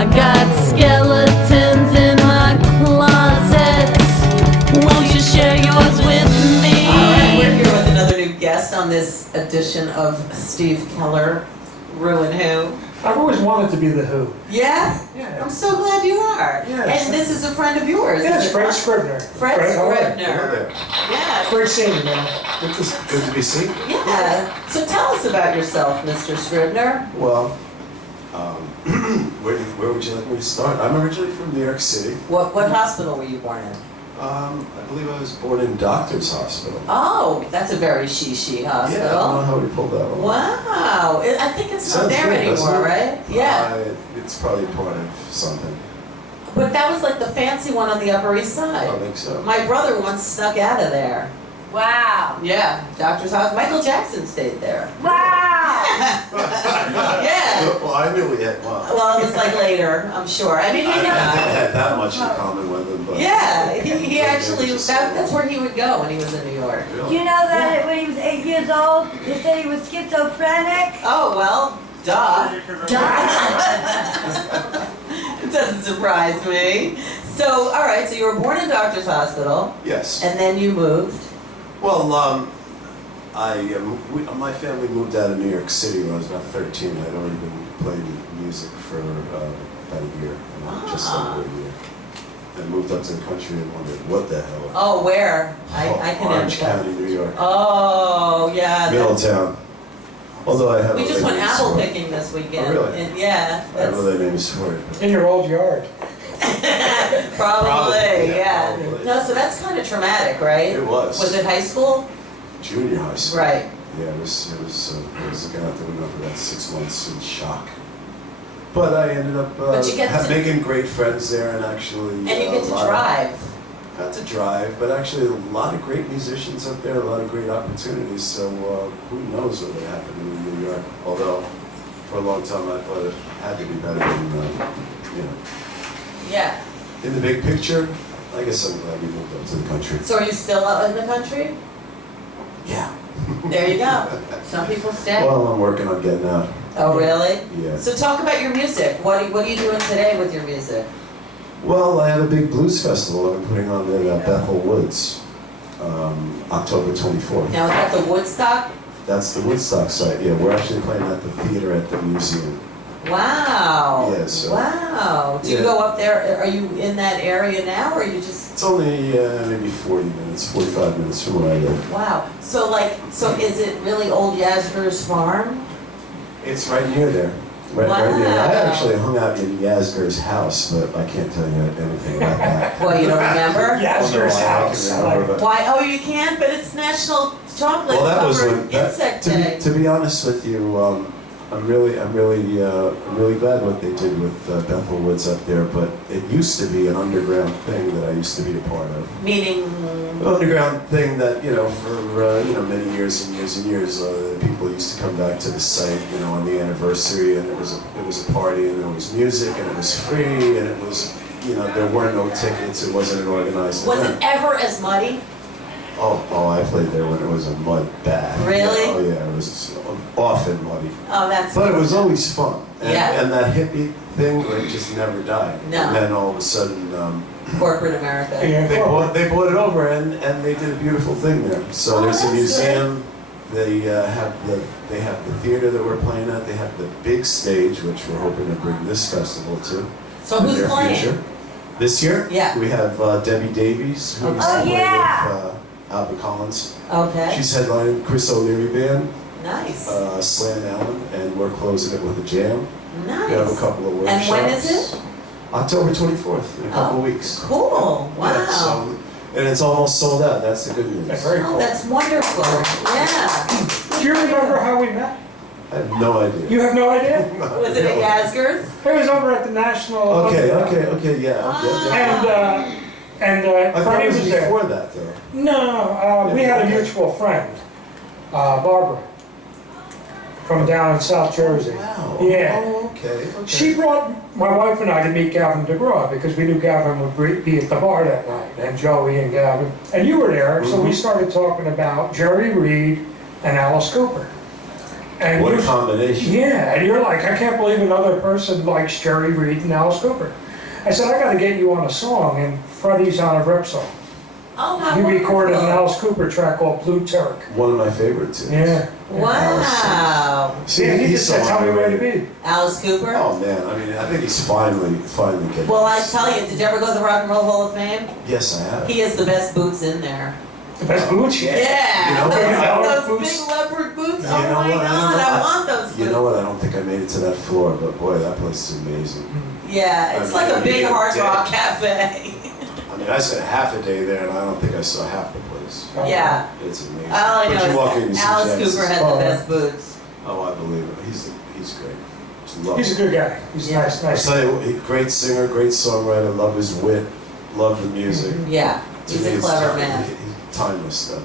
I got skeletons in my closet. Won't you share yours with me? All right, we're here with another new guest on this edition of Steve Keller, Rew and Who. I've always wanted to be the Who. Yeah? Yeah. I'm so glad you are. Yes. And this is a friend of yours. Yes, is it Fred not? Scribner. Fred how are you? Scribner. Yeah. Great seeing you, man. Good to be seen. Yeah. So tell us about yourself, Mr. Scribner. Well, where would you like me to start? I'm originally from New York City. What hospital were you born in? I believe I was born in Doctor's Hospital. Oh, that's a very she hospital. Yeah, I don't know how we pulled that one. Wow. I think it's not Sounds there good, doesn't anymore, it? right? Yeah. It's probably part of something. But that was like the fancy one on the Upper East I Side. think so. My brother once snuck out of there. Wow. Yeah, Doctor's House. Michael Jackson stayed there. Wow. Yeah. Well, I knew we had one. Well, it was like later, I'm sure. I mean, I he didn't think I got. had that much in common with him, but Yeah, he actually, Just- that's where he would go when he was in New York. Really? You know that when he was 8 years old, they said he was schizophrenic? Oh, well, duh. It doesn't surprise me. So, all right, so you were born in Doctor's Hospital, Yes. and then you moved. Well, my family moved out of New York City when I was about 13. I'd already been playing music for about a year, just under a year. And moved up to the country and wondered what the hell. Oh, where? I can Orange County, New York. Oh, yeah. Middletown. Although I have We a just went name apple for it. picking this weekend. Oh, really? And yeah, I have that's other names for it. In your old yard. probably, yeah. probably. No, so that's kind of traumatic, right? It was. Was it high school? Junior high school. Right. Yeah, I was looking out the window for about 6 months in shock. But I ended up But you get to- making great friends there and actually. And you get to drive. Got to drive, but actually a lot of great musicians up there, a lot of great opportunities. So who knows what would happen in New York? Although for a long time I thought it had to be better than Yeah. in the big picture. I guess I'm glad we moved up to the country. So are you still out in the country? Yeah. There you go. Some people stay. Well, I'm working on getting out. Oh, really? Yeah. So talk about your music. What are you doing today with your music? Well, I have a big blues festival I've been putting on in Bethel Woods, October 24th. Now, is that the Woodstock? That's the Woodstock site. Yeah, we're actually playing at the theater at the museum. Wow. Yeah, so- Wow. Do you Yeah. go up there? Are you in that area now, or are you just? It's only maybe 40 minutes, 45 minutes from where I live. Wow. So is it really old Yasgur's farm? It's right near there. Right near there. I Wow. actually hung out in Yasgur's house, but I can't tell you anything about that. Well, you don't remember? Yasgur's Oh, no, I house. can I remember, like but- Why? Oh, you can't. But it's National Chocolate Well, that was Covered when. Insect Day. To be honest with you, I'm really glad what they did with Bethel Woods up there. But it used to be an underground thing that I used to be a part of. Meaning. An underground thing that for many years and years and years, people used to come back to the site, on the anniversary, and it was a party, and there was music, and it was free, and it was there were no tickets. It wasn't an organized Was event. it ever as muddy? Oh, I played there when it was a mud bath. Really? Oh yeah, it was often muddy. Oh, that's. But it was always fun. And, Yeah. and that hippie thing, it just never died. No. And then all of a sudden, Corporate America. Yeah. they bought it over and they did a beautiful thing there. So Oh, there's a that's museum. They have the theater that we're playing at. They have the big stage, which we're hoping to bring this festival to. So in the who's near playing? future. This year? Yeah. We have Debbie Davies, who used to Oh, play yeah. with Albert Collins. Okay. She's headlining Chris O'Leary Band, Nice. Slam Allen, and we're closing it with a jam. Nice. We have a couple of workshops. And when is it? October 24th, in a couple Oh, of weeks. Cool. Wow. Yeah, so, and it's almost sold out. That's the good news. That's very Oh, cool. that's wonderful. Yeah. Do you remember how we met? I have no idea. You have no idea? Was it at Yasgur's? It was over at the National. Okay, Olympic- yeah. Ah. And I thought Freddie it was was there. before that, though. No, we had a mutual friend, Barbara, from down in South Jersey. Wow. Yeah. Oh, okay. She brought my wife and I to meet Gavin DeGraw because we knew Gavin would be at the bar that night, and Joey and Gavin. And you were there, so we started talking about Jerry Reed and Alice Cooper. And What a you're- combination. Yeah, and you're like, I can't believe another person likes Jerry Reed and Alice Cooper. I said, I gotta get you on a song, and Freddie's on a rep song. Oh, how He recorded an wonderful. Alice Cooper track called Blue Turk. One of my favorite tunes. Yeah. Wow. See, Yeah, he he's just said, so tell me where to underrated. be. Alice Cooper? Oh man, I mean, I think he's finally getting. Well, I this. tell you, did you ever go to the Rock and Roll Hall of Fame? Yes, I have. He has the best boots in there. The best boots? Yeah, You know those, what? those big leopard boots. You Oh know my what? God, I want those boots. You know what? I don't think I made it to that floor, but boy, that place is amazing. Yeah, it's I mean, like a big you're hard dead. rock cafe. I mean, I spent half a day there, and I don't think I saw half the place. Yeah. It's amazing. All I But you know walk in, you is see Alice Genesis. Cooper had the best boots. Oh, I believe it. He's great. Just love He's a him. good guy. He's Yeah. nice, I nice. tell you, great singer, great songwriter. Love his wit. Love the music. Yeah, To he's me, a it's clever time- man. Timeless stuff.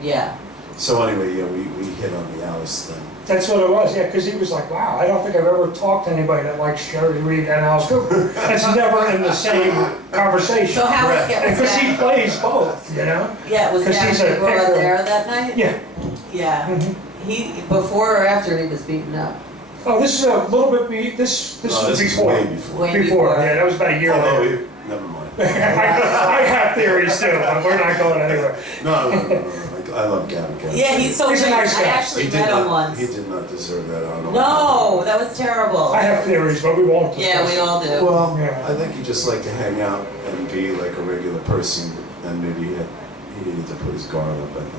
Yeah. So anyway, yeah, we hit on the Alice thing. That's what it was, yeah, because he was like, wow, I don't think I've ever talked to anybody that likes Jerry Reed and Alice Cooper. That's never in the same conversation. So how was it? Because he plays both, you know? Yeah, was 'cause Gavin he's a Cooper picker. there that night? Yeah. Yeah. Mhm. He, before or after he was beaten up? Oh, this is a little bit, this No, was this is before. way before. Way Before, before. yeah, that was about a year Although, later. never mind. I have theories too, but we're not going anywhere. No. I love Gavin. Yeah, he's so He's a great. nice I guy. actually He did met him not. once. He did not deserve that honor. No, that was terrible. I have theories, but we won't. Yeah, we all do. Well, Yeah. I think he just liked to hang out and be like a regular person, and maybe he needed to put his guard up. I think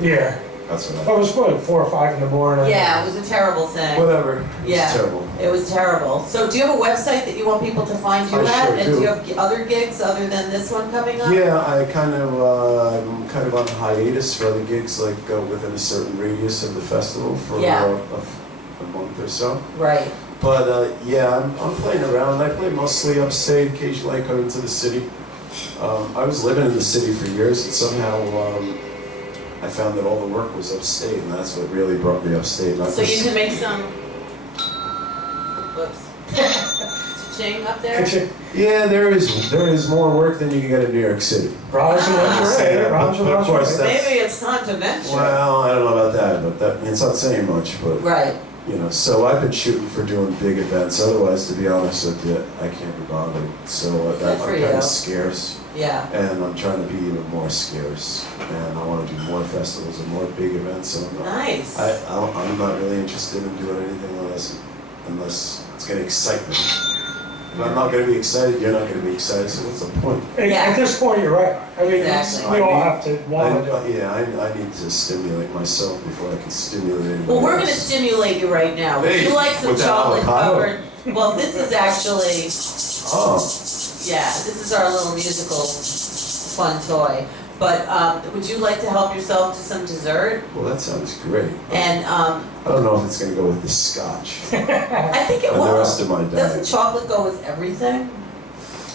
Yeah. that's what It was what, 4 or 5 in the morning? Yeah, it was a terrible thing. Whatever. It Yeah. was terrible. It was terrible. So do you have a website that you want people to find you I at? sure And do do. you have other gigs other than this one coming up? Yeah, I'm kind of on hiatus for other gigs, like within a certain radius of the festival for Yeah. a month or so. Right. But yeah, I'm playing around. I play mostly upstate. Occasionally, I come into the city. I was living in the city for years, and somehow I found that all the work was upstate, and that's what really brought me upstate. Not So you just- can make some. Whoops. Cha-ching up there. Yeah, there is more work than you can get in New York City. Rob's and Ah. Roger, Say right? that, Rob's and but of Roger, course right? that- Maybe it's time to venture. Well, I don't know about that, but it's not saying much. But Right. you know, so I've been shooting for doing big events. Otherwise, to be honest with you, I can't be bothered. So I'm for kind you. of scarce. Yeah. And I'm trying to be even more scarce, and I want to do more festivals and more big events. So Nice. I'm not really interested in doing anything unless it's going to excite me. If I'm not going to be excited, you're not going to be excited. So what's the point? Yeah. At this point, you're right. I mean, Exactly. we all have to want to do it. I need to stimulate myself before I can stimulate anybody Well, we're else. going to stimulate you right now. Would Hey, you like some with that chocolate avocado? covered? Well, this is actually, Oh, yeah, this is our little musical fun toy. But would you like to help yourself to some dessert? well, that sounds great. And I don't know if it's going to go with the scotch I think it and will. the rest of my Doesn't diet. chocolate go with everything?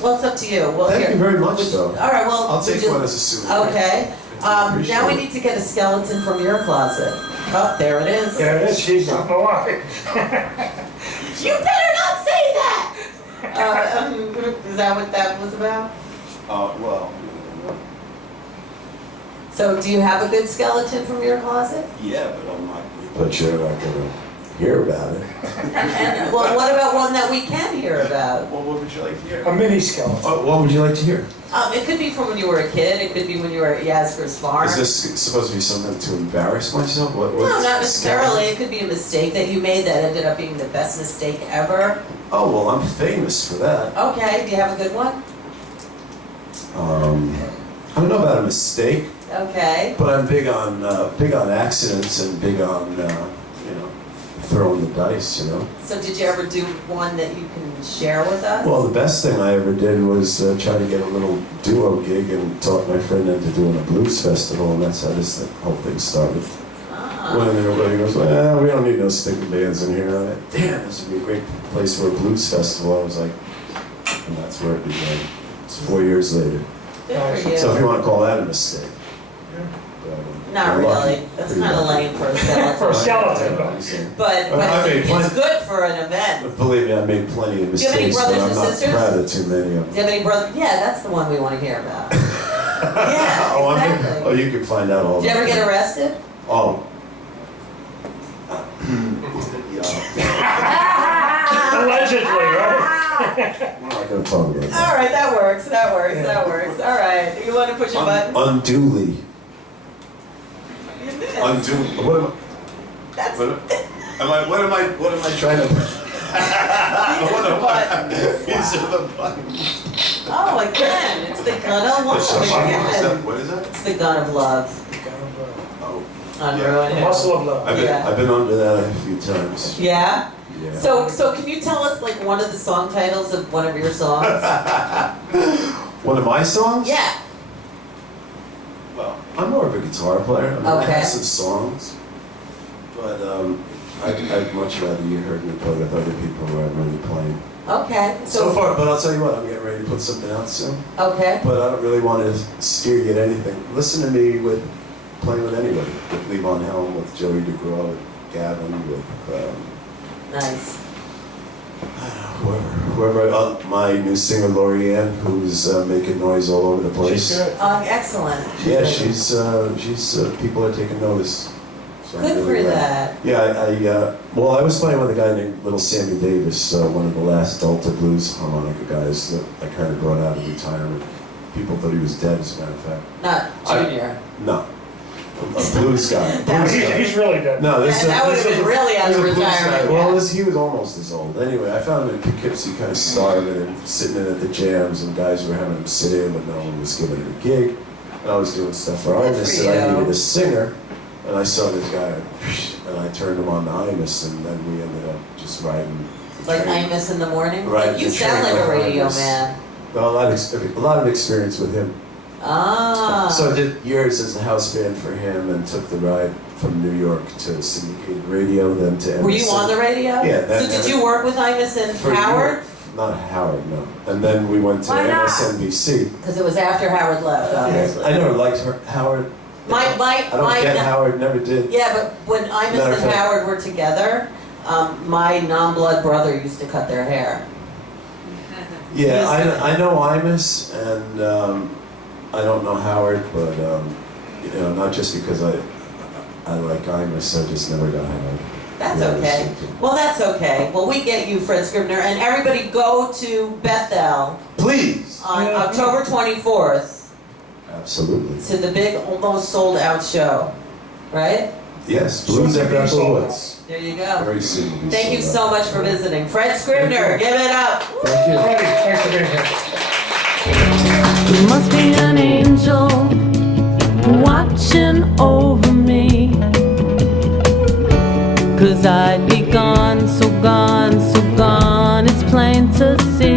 Well, it's up to you. Well, Thank here. you very much, Would- though. All right, well. I'll would take you- one as a souvenir. Okay. Appreciate Now we it. need to get a skeleton from your closet. Oh, there it is. Yeah, it is, she's not gonna lie. You better not say that! Is that what that was about? Well, So do you have a good skeleton from your closet? yeah, but I'm not. But you're not gonna hear about it. And well, what about one that we can hear about? Well, what would you like to hear? A mini skeleton. What would you like to hear? It could be from when you were a kid. It could be when you were at Yasgur's farm. Is this supposed to be something to embarrass myself? No, not necessarily. It could be a mistake that you made that ended up being the best mistake ever. Oh well, I'm famous for that. Okay, do you have a good one? I don't know about a mistake, Okay. but I'm big on accidents and big on throwing the dice. You know. So did you ever do one that you can share with us? Well, the best thing I ever did was try to get a little duo gig and talk my friend into doing a blues festival, and that's how this whole thing started. When everybody goes, well, we don't need no sticking bands in here. I'm like, damn, this would be a great place for a blues festival. I was like, and that's where it began. It's 4 years later. Good for you. So if you want to call that a mistake. Not I'm lucky. really. That's Pretty kind of lucky. lame for a skeleton. For a skeleton, I but- understand. But I made it's plenty- good for an event. Believe me, I made plenty of Do you have any mistakes, but brothers I'm and not sisters? proud of too many of Do them. you have any brothers? Yeah, that's the one we want to hear about. Yeah, Oh, exactly. you can find out all Did you ever about get that. arrested? Oh. Allegedly, right? We're not gonna talk about that. All right, that works. All right, you want to push a button? Unduly. You did. Unduly. What am I? That's What am I trying to? These are the buttons. These are the buttons. Oh, again, it's the gun of love again. What is that? It's the gun of love Oh, on Yeah. Rew and The Who. muscle of love. Yeah. I've been under that a few times. Yeah? Yeah. So can you tell us like one of the song titles of one of your songs? One of my songs? Yeah. Well, I'm more of a guitar player. I mean, I Okay. have some songs, but I'd much rather you heard me play with other people who I'm really playing. Okay. So far, but I'll tell you what, I'm getting ready to put something out soon. Okay. But I don't really want to steer you to anything. Listen to me with playing with anybody, with Lee Von Helm, with Joey DeGraw, with Gavin, with Nice. whoever. My new singer Lorianne, who's making noise all over the place. She's good. Excellent. Yeah, she's people are taking notice. So I'm Good really for glad. that. Yeah, I was playing with a guy named Little Sammy Davis, one of the last Delta blues harmonica guys that I kind of brought out of retirement. People thought he was dead, as a matter of fact. Not Junior. No, a blues guy. That He's, was- he's really good. No, this And that would have been really out of this is a blues retirement, guy. Well, yeah. he was almost as old. Anyway, I found him in Poughkeepsie, kind of starving and sitting in at the jams, and guys were having him sit in, but no one was giving him a gig. And I was doing stuff for Good Imus, for and I you. needed a singer. And I saw this guy, and I turned him on to Imus, and then we ended up just riding. the Like train. Imus in the morning? Right, Like, you the sound train like a with radio Imus. man. Well, a lot of experience with him. Ah. So I did years as a house band for him, and took the ride from New York to syndicated radio, then to Were you NBC. on the radio? Yeah, that- So did you work with Imus and For a Howard? year. Not Howard, no. And then we went to Why not? MSNBC. Because it was after Howard left, obviously. I never liked Howard. I don't get Howard, never did. Yeah, but when Imus Matter of and fact- Howard were together, my non-blood brother used to cut their hair. Yeah, Yes. I know Imus, and I don't know Howard, but not just because I like Imus, I just never got Howard. That's Yeah, okay. it's- Well, that's okay. Well, we get you, Fred Scribner, and everybody go to Bethel Please! on Yeah. October 24th Absolutely. to the big, almost sold out show, right? Yes, Soon Blues to at be Bethel sold Woods. There you go. Very soon to be Thank you sold so out. much for visiting. Fred Scribner, Thank you. give it up. Thank you. Freddie, thanks for being here. You must be an angel watching over me. 'Cause I'd be gone, so gone, so gone. It's plain to see.